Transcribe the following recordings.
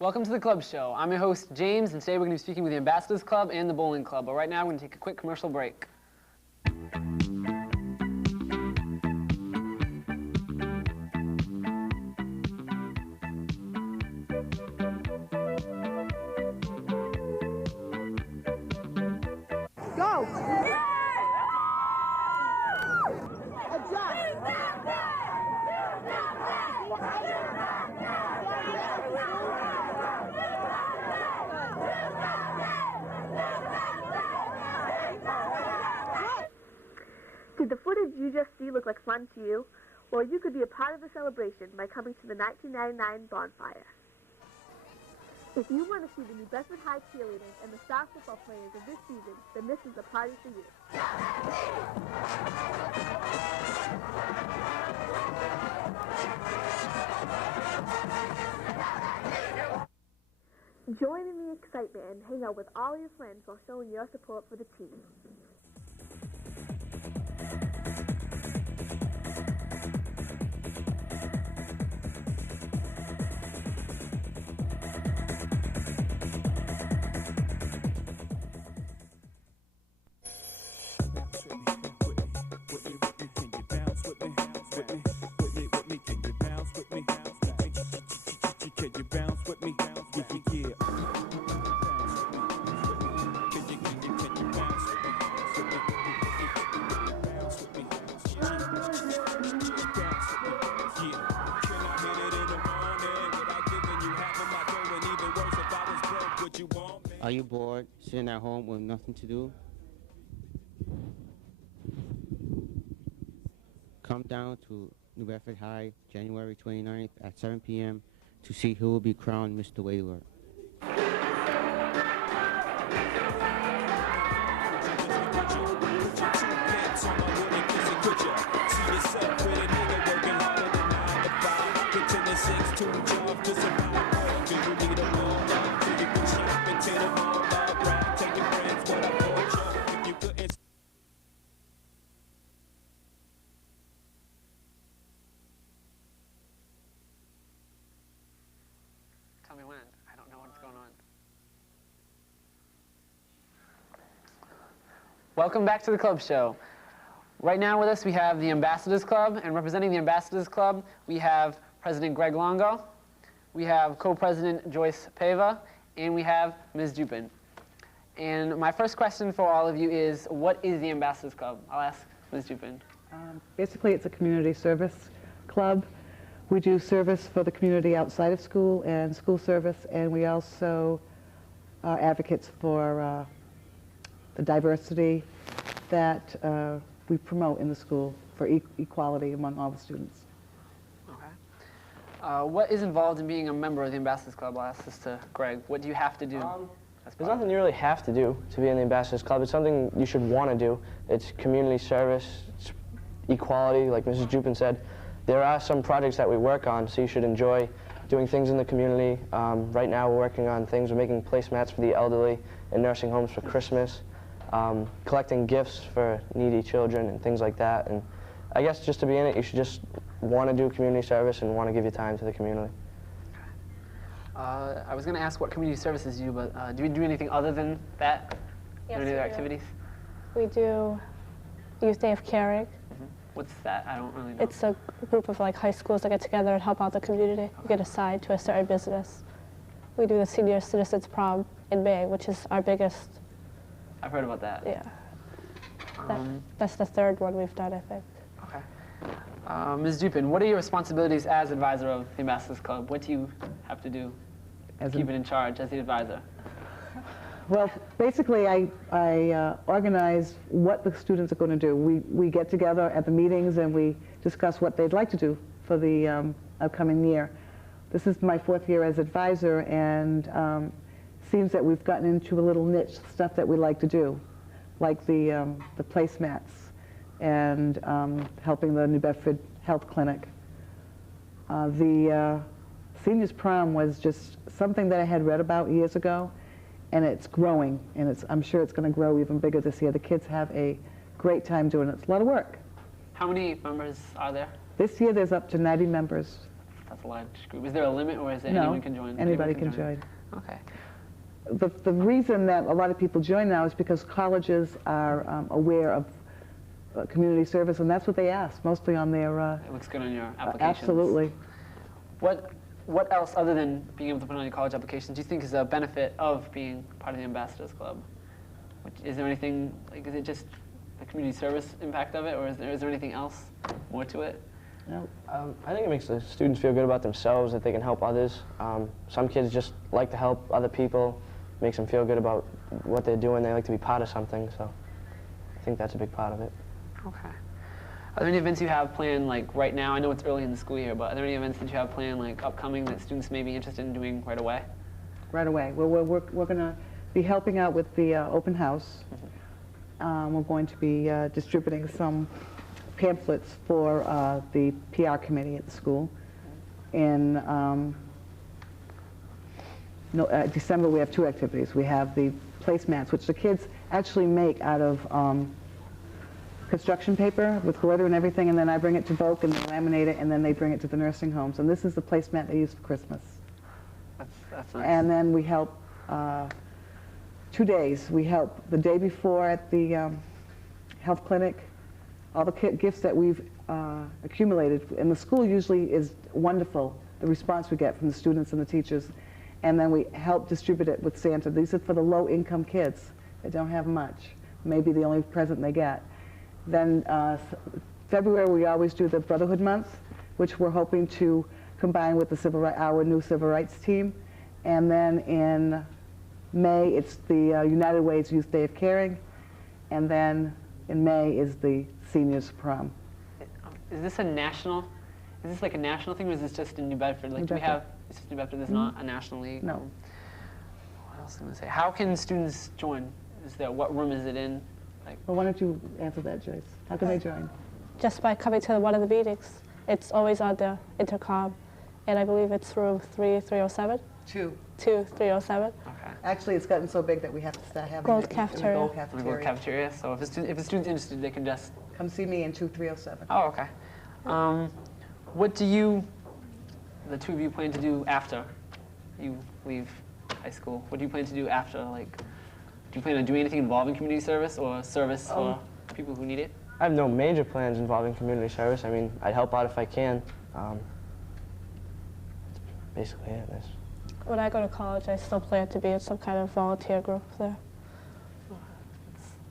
Welcome to the Club Show. I'm your host, James, and today we're going to be speaking with the Ambassadors Club and the Bowling Club. But right now, we're going to take a quick commercial break. Go! Did the footage you just see look like fun to you? Well, you could be a part of the celebration by coming to the 1999 bonfire. If you want to see the New Bedford High cheerleaders and the star football players of this season, then this is the party for you. Join in the excitement and hang out with all your friends while showing your support for the team. Are you bored, sitting at home with nothing to do? Come down to New Bedford High, January 29th at 7 p.m. to see who will be crowned Mr. Whaler. Tell me when. I don't know what's going on. Welcome back to the Club Show. Right now with us we have the Ambassadors Club, and representing the Ambassadors Club we have President Greg Longo, we have Co-President Joyce Pava, and we have Ms. Dupin. And my first question for all of you is, what is the Ambassadors Club? I'll ask Ms. Dupin. Basically, it's a community service club. We do service for the community outside of school and school service, and we also are advocates for the diversity that we promote in the school for equality among all the students. Okay. What is involved in being a member of the Ambassadors Club? I'll ask this to Greg. What do you have to do? There's nothing you really have to do to be in the Ambassadors Club. It's something you should want to do. It's community service, it's equality, like Mrs. Dupin said. There are some projects that we work on, so you should enjoy doing things in the community. Right now we're working on things. We're making placemats for the elderly in nursing homes for Christmas, collecting gifts for needy children and things like that. And I guess just to be in it, you should just want to do community service and want to give your time to the community. I was going to ask what community services you do, but do you do anything other than that? Yes, any other activities? We do Youth Day of Caring. What's that? I don't really know. It's a group of like high schools that get together and help out the community. We get assigned to a certain business. We do the Senior Citizens Prom in May, which is our biggest. I've heard about that. Yeah. That's the third one we've done, I think. Okay. Ms. Dupin, what are your responsibilities as advisor of the Ambassadors Club? What do you have to do to keep it in charge as the advisor? Well, basically, I organize what the students are going to do. We get together at the meetings and we discuss what they'd like to do for the upcoming year. This is my 4th year as advisor, and seems that we've gotten into a little niche stuff that we like to do, like the placemats and helping the New Bedford Health Clinic. The seniors prom was just something that I had read about years ago, and it's growing, and I'm sure it's going to grow even bigger this year. The kids have a great time doing it. It's a lot of work. How many members are there? This year there's up to 90 members. That's a large group. Is there a limit, or is it No, anyone can join? anybody can join. Okay. The reason that a lot of people join now is because colleges are aware of community service, and that's what they ask, mostly on their... It looks good on your applications. Absolutely. What else, other than being able to put on your college applications, do you think is a benefit of being part of the Ambassadors Club? Is there anything, like, is it just the community service impact of it, or is there anything else more to it? No. I think it makes the students feel good about themselves, that they can help others. Some kids just like to help other people, makes them feel good about what they're doing. They like to be part of something, so I think that's a big part of it. Okay. Are there any events you have planned, like, right now? I know it's early in the school year, but are there any events that you have planned, like, upcoming that students may be interested in doing right away? Right away. We're going to be helping out with the open house. We're going to be distributing some pamphlets for the PR committee at the school. In December, we have 2 activities. We have the placemats, which the kids actually make out of construction paper with glitter and everything, and then I bring it to Voc and they laminate it, and then they bring it to the nursing homes. And this is the placemat they use for Christmas. That's nice. And then we help 2 days. We help the day before at the health clinic, all the gifts that we've accumulated. And the school usually is wonderful, the response we get from the students and the teachers. And then we help distribute it with Santa. These are for the low-income kids that don't have much, maybe the only present they get. Then February, we always do the Brotherhood Month, which we're hoping to combine with the our new civil rights team. And then in May, it's the United Way's Youth Day of Caring. And then in May is the seniors prom. Is this like a national thing, or is this just in New Bedford? Like, New do we Bedford. have, it's just New Bedford, there's not a national league? No. What else am I going to say? How can students join? What room is it in? Well, why don't you answer that, Joyce? How can they join? Just by coming to one of the meetings. It's always on the intercom, and I believe it's room 307? 307. Okay. Actually, it's gotten so big that we have to start having Gold it in cafeteria. the gold In the cafeteria. Gold cafeteria. So if a student's interested, they can just... Come see me in 2307. Oh, okay. What do the two of you plan to do after you leave high school? What do you plan to do after? Like, do you plan on doing anything involving community service or service for people who need it? I have no major plans involving community service. I mean, I'd help out if I can. That's basically it. When I go to college, I still plan to be in some kind of volunteer group there.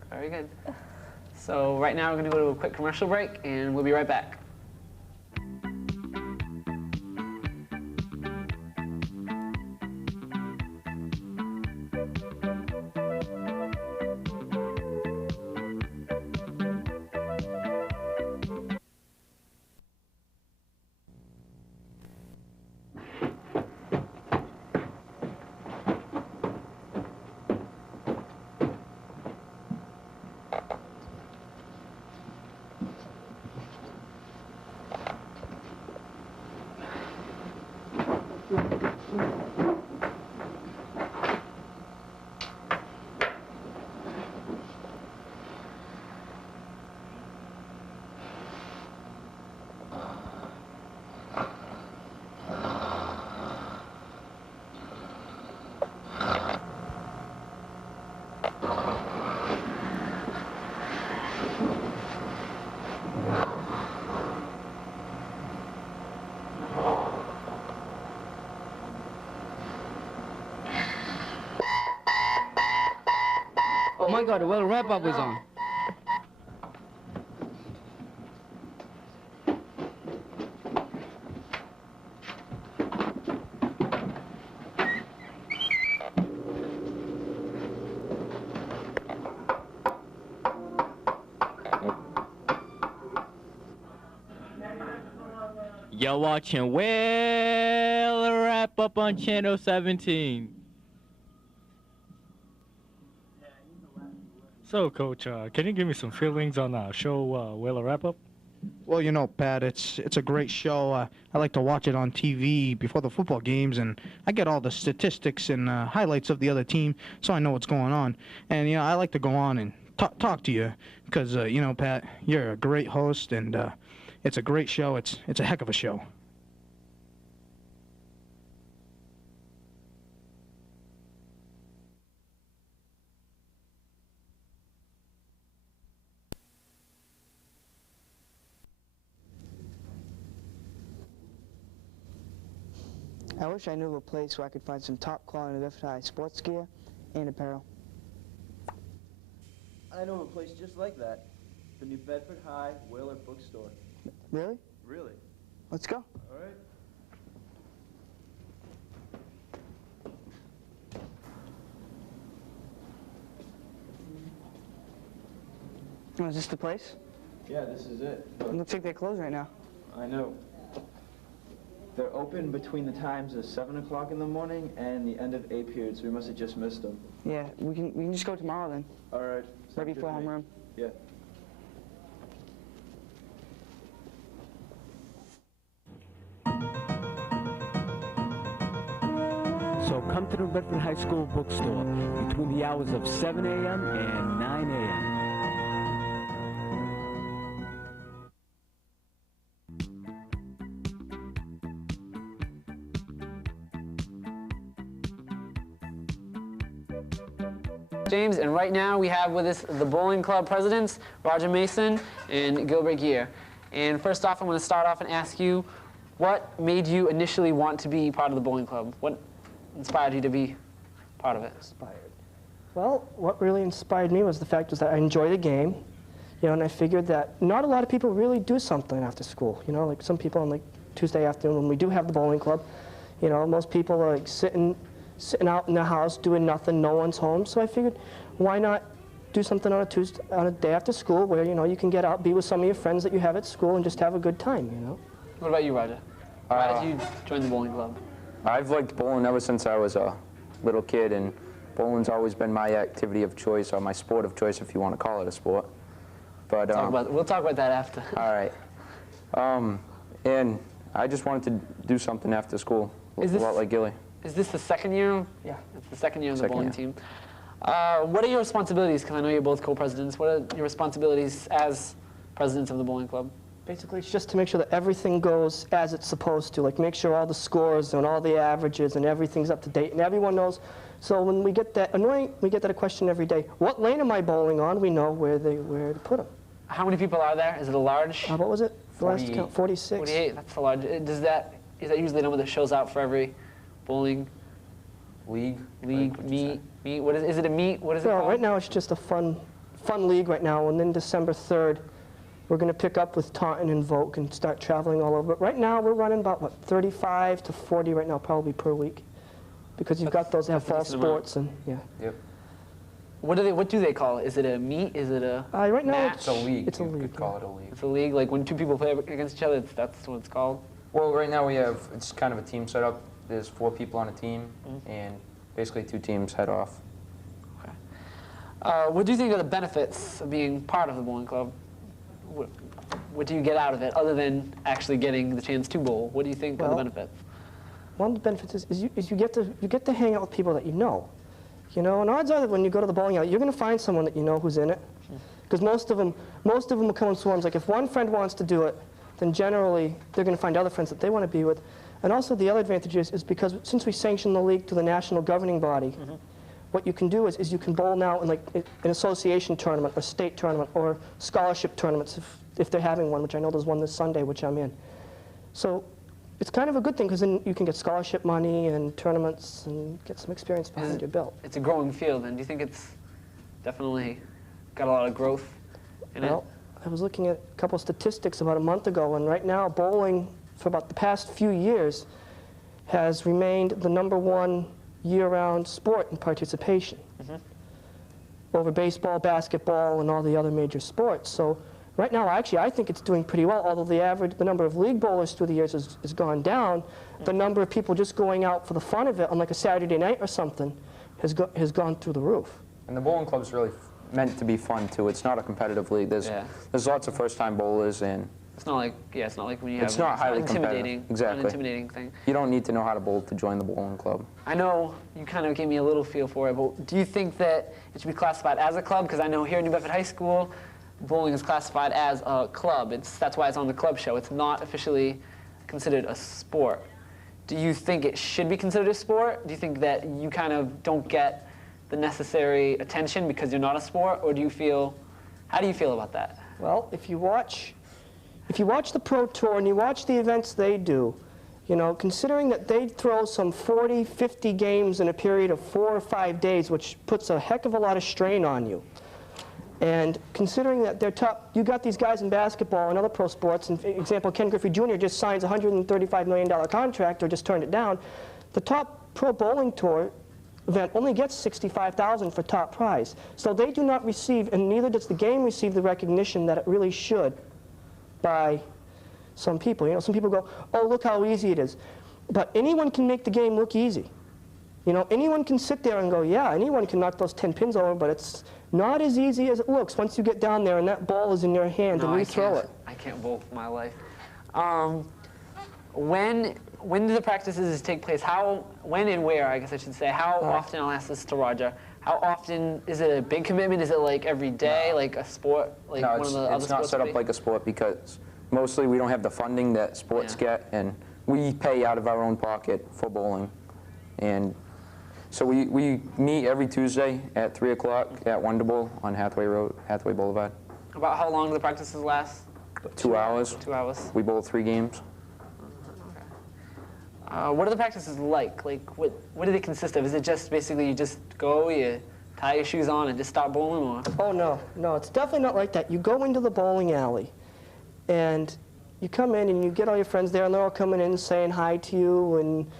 Very good. So right now we're going to go to a quick commercial break, and we'll be right back. Oh my God, well, wrap up is on. You're watching Well Wrap Up on Channel 17. So, Coach, can you give me some feelings on our show, Well Wrap Up? Well, you know, Pat, it's a great show. I like to watch it on TV before the football games, and I get all the statistics and highlights of the other team, so I know what's going on. And, you know, I like to go on and talk to you because, you know, Pat, you're a great host, and it's a great show. It's a heck of a show. I wish I knew of a place where I could find some top quality New Bedford High sports gear and apparel. I know of a place just like that. The New Bedford High Whaler Bookstore. Really? Really? Let's go. All right. Oh, is this the place? Yeah, this is it. It looks like they're closed right now. I know. They're open between the times of 7 o'clock in the morning and the end of A period, so we must have just missed them. Yeah, we can just go tomorrow then. All right. Right before homeroom. Yeah. So come to the New Bedford High School bookstore between the hours of 7 a.m. and 9 a.m. James, and right now we have with us the bowling club presidents, Roger Mason and Gilbert Gear. And first off, I'm going to start off and ask you, what made you initially want to be part of the bowling club? What inspired you to be part of it? Well, what really inspired me was the fact was that I enjoy the game, you know, and I figured that not a lot of people really do something after school, you know, like some people on like Tuesday afternoon when we do have the bowling club, you know, most people are like sitting out in the house doing nothing, no one's home, so I figured why not do something on a day after school where, you know, you can get out, be with some of your friends that you have at school and just have a good time, you know. What about you, Roger? Why did you join the bowling club? I've liked bowling ever since I was a little kid, and bowling's always been my activity of choice, or my sport of choice, if you want to call it a sport. But we'll talk about that after. All right. And I just wanted to do something after school, a lot like Gilly. Is this the second year? Yeah. It's the second year of the bowling team. What are your responsibilities? Because I know you're both co-presidents. What are your responsibilities as presidents of the bowling club? Basically, it's just to make sure that everything goes as it's supposed to, like make sure all the scores and all the averages and everything's up to date and everyone knows. So when we get that a question every day, what lane am I bowling on? We know where to put them. How many people are there? Is it a large? What was it? The last count, 46. 48. That's a large. Is that usually the number that shows out for every bowling league? Meet? What is it? A meet? What is it called? Right now it's just a fun league right now, and then December 3rd, we're going to pick up with Taunton and Vogue and start traveling all over. But right now we're running about, what, 35 to 40 right now probably per week, because you've got those that have fall sports and yeah. Yep. What do they call it? Is it a meet? Is it a right now match? It's a league. It's a league. You could call it a league. It's a league, like when two people play against each other. That's what it's called. Well, right now it's kind of a team setup. There's 4 people on a team, and basically 2 teams head off. Okay. What do you think are the benefits of being part of the bowling club? What do you get out of it, other than actually getting the chance to bowl? What do you think are the benefits? One of the benefits is you get to hang out with people that you know. You know, and odds are that when you go to the bowling alley, you're going to find someone that you know who's in it. Because most of them will come in swarms. Like if one friend wants to do it, then generally they're going to find other friends that they want to be with. And also the other advantage is because since we sanction the league to the national governing body, what you can do is you can bowl now in like an association tournament or state tournament or scholarship tournaments if they're having one, which I know there's one this Sunday, which I'm in. So it's kind of a good thing because then you can get scholarship money and tournaments and get some experience behind your belt. It's a growing field, and do you think it's definitely got a lot of growth in it? I was looking at a couple of statistics about a month ago, and right now bowling for about the past few years has remained the #1 year-round sport in participation over baseball, basketball, and all the other major sports. So Right now, actually, I think it's doing pretty well, although the number of league bowlers through the years has gone down. The number of people just going out for the fun of it on like a Saturday night or something has gone through the roof. And the bowling club's really meant to be fun, too. It's not a competitive league. There's lots of first-time bowlers, and It's not like when you have it's not highly intimidating, competitive. Exactly. an intimidating thing. You don't need to know how to bowl to join the bowling club. I know you kind of gave me a little feel for it, but do you think that it should be classified as a club? Because I know here in New Bedford High School, bowling is classified as a club. That's why it's on the club show. It's not officially considered a sport. Do you think it should be considered a sport? Do you think that you kind of don't get the necessary attention because you're not a sport, or how do you feel about that? Well, if you watch the Pro Tour and you watch the events they do, you know, considering that they throw some 40, 50 games in a period of 4 or 5 days, which puts a heck of a lot of strain on you. And considering that they're top, you got these guys in basketball and other pro sports, and for example, Ken Griffey Jr. just signs a $135 million contract, or just turned it down. The top Pro Bowling Tour event only gets $65,000 for top prize. So they do not receive, and neither does the game receive, the recognition that it really should by some people. You know, some people go, oh, look how easy it is. But anyone can make the game look easy. You know, anyone can sit there and go, yeah, anyone can knock those 10 pins over, but it's not as easy as it looks once you get down there and that ball is in your hand and you throw it. I can't bowl for my life. When do the practices take place? When and where, I guess I should say. How often, I'll ask this to Roger, how often, is it a big commitment? Is it like every day, like a sport? Like no, one of the other it's not set up like a sport, because mostly we don't have the funding that sports get, and we pay out of our own pocket for bowling. And so we meet every Tuesday at 3 o'clock at Wonder Bowl on Hathaway Boulevard. About how long do the practices last? 2 hours. 2 hours. We bowl 3 games. What are the practices like? Like, what do they consist of? Is it just basically you just go, you tie your shoes on and just start bowling, or? Oh, no, it's definitely not like that. You go into the bowling alley, and you come in and you get all your friends there, and they're all coming in saying hi to you, and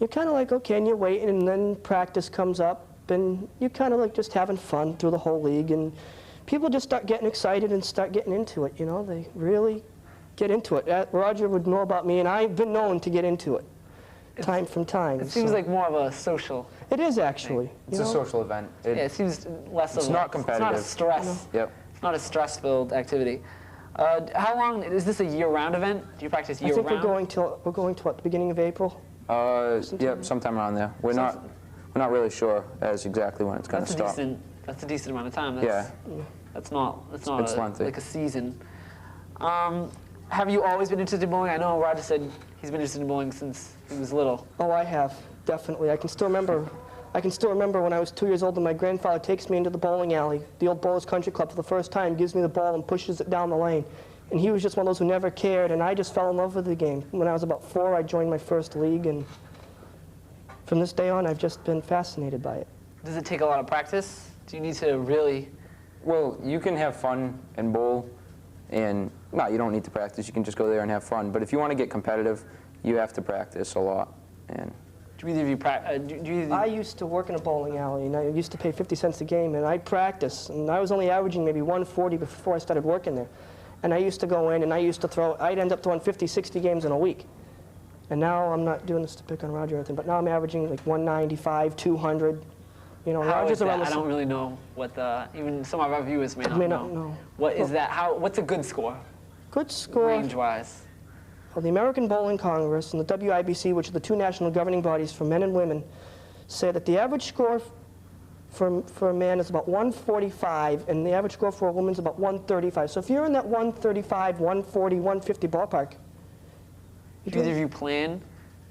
you're kind of like, okay, and you're waiting, and then practice comes up, and you're kind of like just having fun through the whole league, and people just start getting excited and start getting into it, you know? They really get into it. Roger would know about me, and I've been known to get into it time from time. It seems like more of a social. It is, actually. It's a social event. It seems less it's of not competitive. It's not a stress. Yep. It's not a stress-filled activity. How long, is this a year-round event? Do you practice year-round? I think we're going to what, the beginning of April? Yep, sometime around there. We're not really sure as exactly when it's going to stop. That's a decent amount of time. That's not it's lengthy. like a season. Have you always been interested in bowling? I know Roger said he's been interested in bowling since he was little. Oh, I have, definitely. I can still remember when I was 2 years old and my grandfather takes me into the bowling alley, the old Bowlers Country Club, for the first time, gives me the ball and pushes it down the lane. And he was just one of those who never cared, and I just fell in love with the game. When I was about 4, I joined my first league, and from this day on, I've just been fascinated by it. Does it take a lot of practice? Do you need to really? Well, you can have fun and bowl, and no, you don't need to practice. You can just go there and have fun. But if you want to get competitive, you have to practice a lot. And do either of you practice? I used to work in a bowling alley, and I used to pay 50 cents a game, and I'd practice. And I was only averaging maybe 140 before I started working there. And I used to go in, and I'd end up throwing 50, 60 games in a week. And now I'm not doing this to pick on Roger or anything, but now I'm averaging like 195, 200. You know, How Roger's is that? around the I don't really know what even some of our viewers may not know. What is that? What's a good score? Good score. Range-wise. Well, the American Bowling Congress and the WIBC, which are the two national governing bodies for men and women, say that the average score for a man is about 145, and the average score for a woman is about 135. So if you're in that 135, 140, 150 ballpark, do either of you plan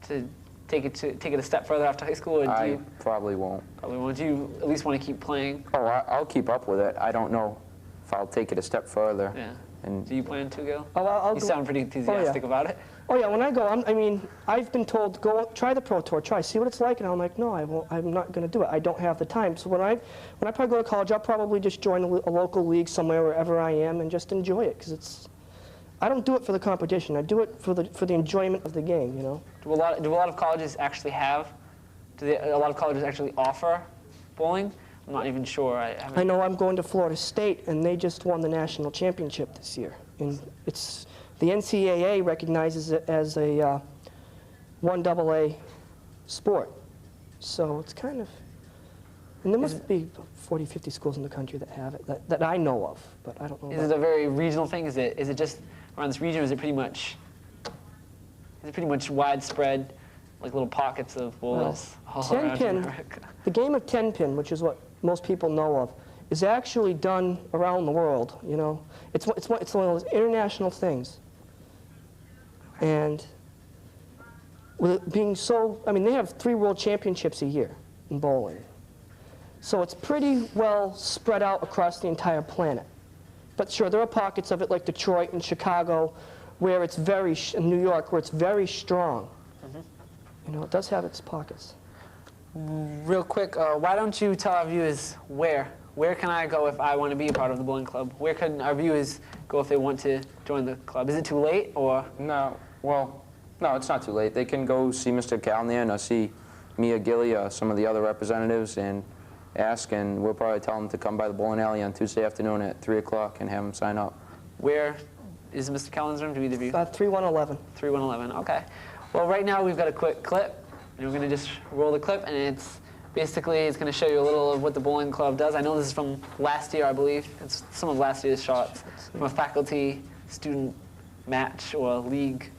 to take it a step further after high school, or do you probably won't. Probably won't. Do you at least want to keep playing? Oh, I'll keep up with it. I don't know if I'll take it a step further. Yeah. And do you plan to go? I'll you sound pretty enthusiastic about it. Oh yeah, when I go, I mean, I've been told, go try the Pro Tour, see what it's like, and I'm like, no, I'm not going to do it. I don't have the time. So when I probably go to college, I'll probably just join a local league somewhere, wherever I am, and just enjoy it, because I don't do it for the competition. I do it for the enjoyment of the game, you know. Do a lot of colleges actually have? A lot of colleges actually offer bowling? I'm not even sure. I know I'm going to Florida State, and they just won the national championship this year. And it's the NCAA recognizes it as a 1AA sport. So it's kind of, and there must be 40, 50 schools in the country that have it, that I know of, but I don't know. Is it a very regional thing? Is it just around this region, or is it pretty much widespread, like little pockets of bowls all around America? The game of 10-pin, which is what most people know of, is actually done around the world, you know. It's one of those international things. And with it being so, I mean, they have 3 world championships a year in bowling. So it's pretty well spread out across the entire planet. But sure, there are pockets of it like Detroit and Chicago, where it's very, in New York, where it's very strong. You know, it does have its pockets. Real quick, why don't you tell our viewers where can I go if I want to be a part of the bowling club? Where can our viewers go if they want to join the club? Is it too late, or? No, well, no, it's not too late. They can go see Mr. Calnian or see Mia Gilly or some of the other representatives and ask, and we'll probably tell them to come by the bowling alley on Tuesday afternoon at 3 o'clock and have them sign up. Where is Mr. Callan's room? Do either of you? 3111. 3111, okay. Well, right now we've got a quick clip, and we're going to just roll the clip, and it's going to show you a little of what the bowling club does. I know this is from last year, I believe. It's some of last year's shots from a faculty-student match or league,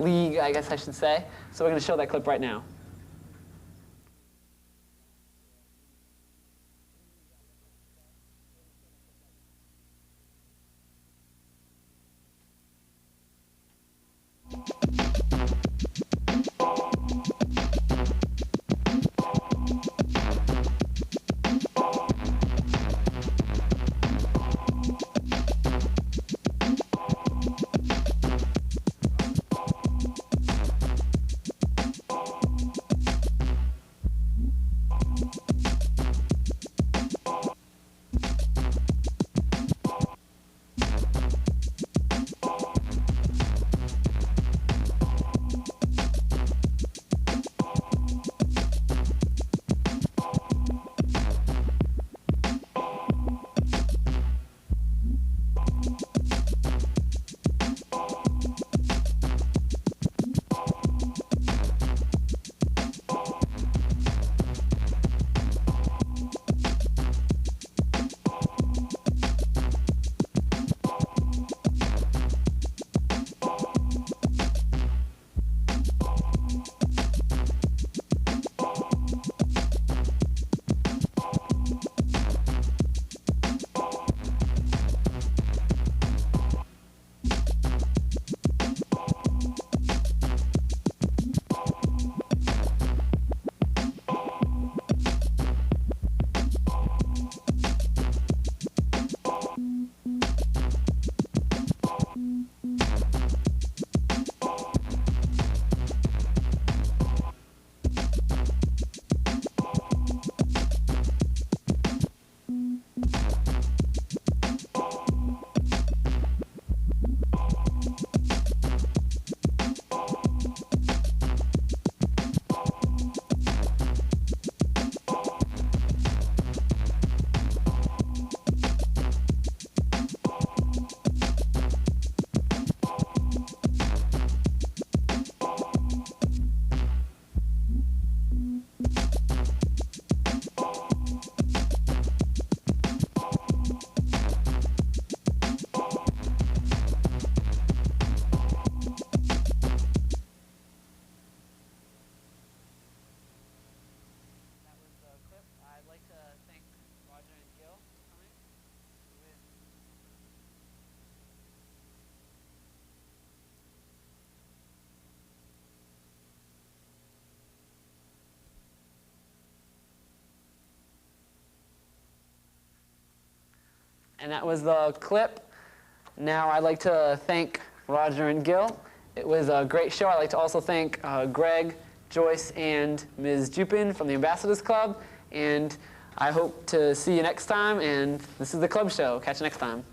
I guess I should say. So we're going to show that clip right now. And that was the clip. Now I'd like to thank Roger and Gil. It was a great show. I'd like to also thank Greg, Joyce, and Ms. Jupin from the Ambassadors Club. And I hope to see you next time. And this is the Club Show. Catch you next time.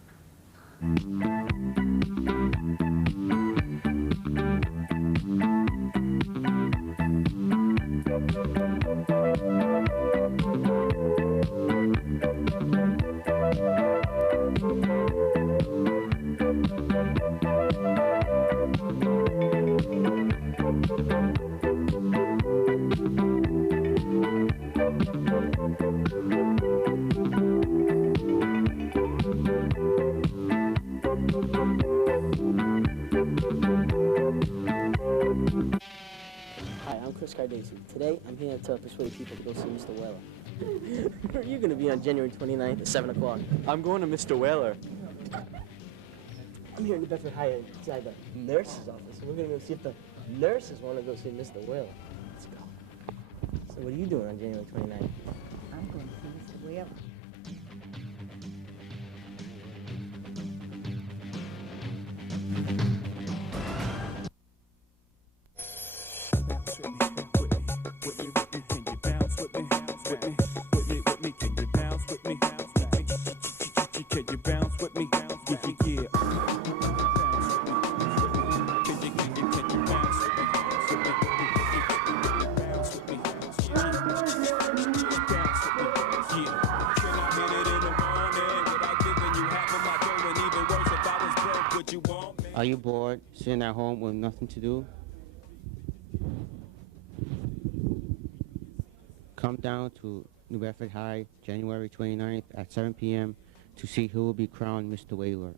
Hi, I'm Chris Cardesi. Today, I'm here to persuade people to go see Mr. Whaler. Where are you going to be on January 29th at 7 o'clock? I'm going to Mr. Whaler. I'm here in the Bedford High inside the nurse's office, and we're going to go see if the nurses want to go see Mr. Whaler. Let's go. So what are you doing on January 29th? I'm going to see Mr. Whaler. Are you bored, sitting at home with nothing to do? Come down to New Bedford High, January 29th at 7 p.m. to see who will be crowned Mr. Whaler.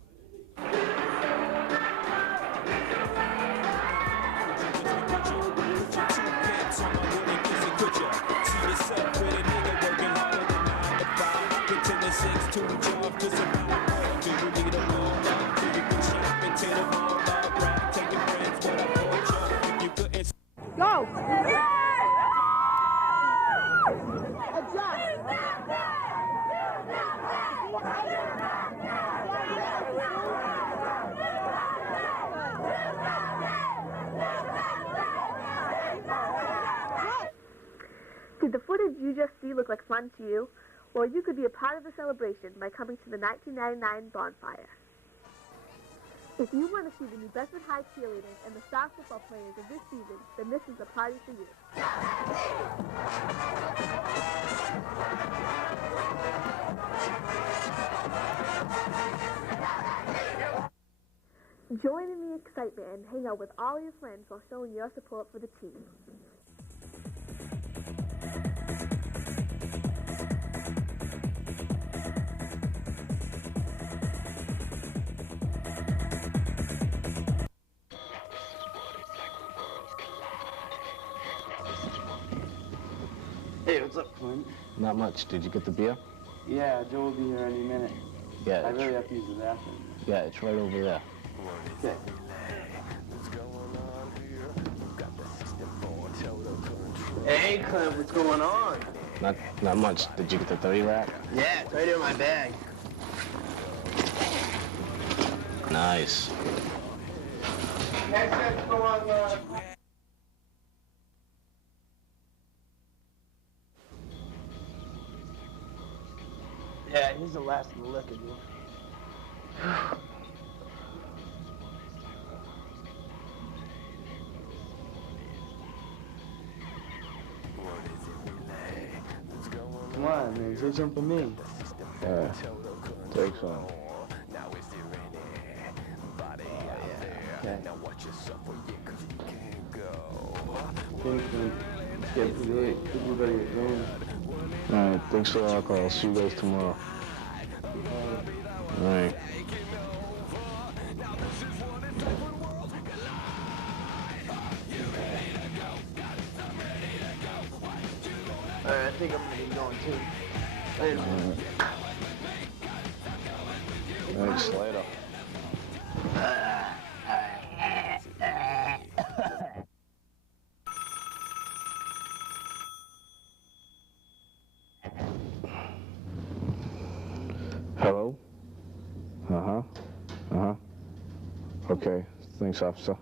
Go! Did the footage you just see look like fun to you? Well, you could be a part of the celebration by coming to the 1999 bonfire. If you want to see the New Bedford High cheerleaders and the star football players of this season, then this is the party for you. Join in the excitement and hang out with all your friends while showing your support for the team. Hey, what's up, Clint? Not much. Did you get the beer? Yeah, Joe will be here any minute. Yeah. I really have to use the bathroom. Yeah, it's right over there. Okay. Hey, Clint, what's going on? Not much. Did you get the 30 rack? Yeah, it's right in my bag. Nice. Next let's go on Yeah, here's the last of the liquor, dude. Come on, man, say something for me. Yeah. Take some. Okay. Thanks, man. Get pretty late. People better get going. Alright, thanks for the alcohol. I'll see you guys tomorrow. Alright. Alright, I think I'm gonna be going too. Later. Thanks, later. Hello? Uh-huh. Uh-huh. Okay. Thanks, officer.